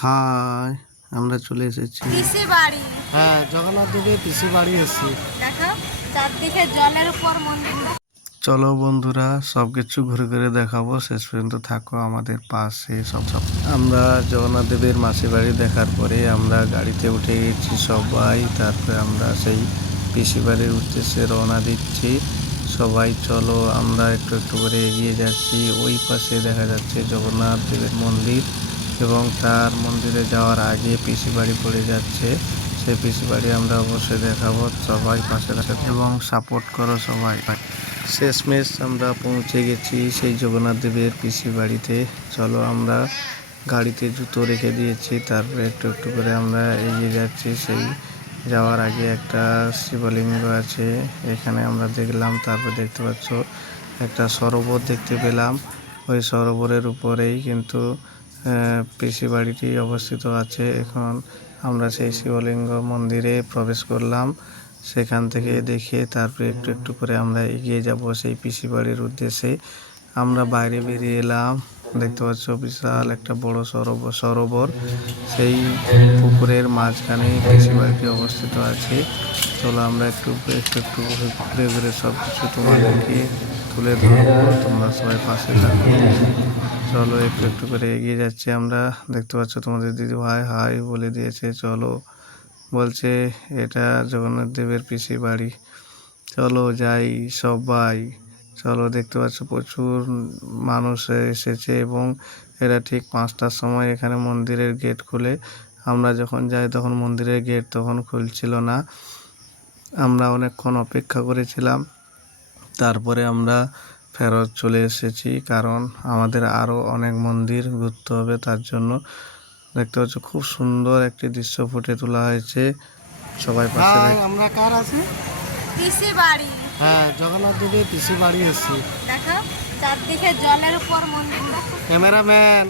High আমরা চলে এসেছি। পিসি বাড়ি। হ্যাঁ জগন্নাথ দেবের পিসি বাড়ি এসেছি। দেখো চারদিকে জলের উপর মন্দিরটা চলো বন্ধুরা সব কিছু ঘুরে ঘুরে দেখাবো। শেষ পর্যন্ত থাকো আমাদের পাশে। সব সব। আমরা জগন্নাথ দেবের মাসির বাড়ি দেখার পরে আমরা গাড়িতে উঠে গেছি সবাই। তারপরে আমরা সেই পিসি বাড়ির উদ্দেশ্যে রওনা দিচ্ছি। সবাই চলো আমরা একটু একটু করে এগিয়ে যাচ্ছি। ওই পাশে দেখা যাচ্ছে জগন্নাথ দেবের মন্দির। এবং তার মন্দিরে যাওয়ার আগে পিসি বাড়ি পড়ে যাচ্ছে। সেই পিসি বাড়ি আমরা অবশ্যই দেখাবো। সবাই পাশে এবং সাপোর্ট করো সবাই। শেষমেশ আমরা পৌঁছে গেছি সেই জগন্নাথ দেবের পিসি বাড়িতে। চলো আমরা গাড়িতে জুতো রেখে দিয়েছি, তারপরে একটু একটু করে আমরা এগিয়ে যাচ্ছি। সেই যাওয়ার আগে একটা শিবলিঙ্গ আছে, এখানে আমরা দেখলাম, তারপর দেখতে পাচ্ছ, একটা সরোবর দেখতে পেলাম। ওই সরোবরের উপরেই কিন্তু পিসি বাড়িটি অবস্থিত আছে। এখন আমরা সেই শিবলিঙ্গ মন্দিরে প্রবেশ করলাম। সেখান থেকে দেখে তারপরে একটু একটু করে আমরা এগিয়ে যাব সেই পিসি বাড়ির উদ্দেশ্যে। আমরা বাইরে বেরিয়ে এলাম। দেখতে পাচ্ছ বিশাল একটা বড় সরোবর সরোবর। সেই পুকুরের মাঝখানে পিসি বাড়িটি অবস্থিত আছে। চলো আমরা একটু একটু একটু ঘুরে ঘুরে সব কিছু তোমাদেরকে তুলে ধরবো। তোমরা সবাই পাশে থাকো। চলো, একটু একটু করে এগিয়ে যাচ্ছি আমরা। দেখতে পাচ্ছ তোমাদের দিদি ভাই, হাই বলে দিয়েছে, চলো। বলছে, এটা জগন্নাথ দেবের পিসি বাড়ি। চলো যাই সবাই। চলো, দেখতে পাচ্ছ প্রচুর মানুষ এসেছে এবং এরা ঠিক পাঁচটার সময় এখানে মন্দিরের গেট খুলে। আমরা যখন যাই তখন মন্দিরের গেট তখন খুলছিল না। আমরা অনেকক্ষণ অপেক্ষা করেছিলাম। তারপরে আমরা ফেরত চলে এসেছি কারণ আমাদের আরও অনেক মন্দির ঘুরতে হবে তার জন্য দেখতে পাচ্ছ খুব সুন্দর একটি দৃশ্য ফুটে তোলা হয়েছে। সবাই পাশে আমরা কার আছি? পিসি বাড়ি। হ্যাঁ জগন্নাথ দেবের পিসি বাড়ি আছি দেখো চারদিকে জলের উপর মন্দির। ক্যামেরাম্যান।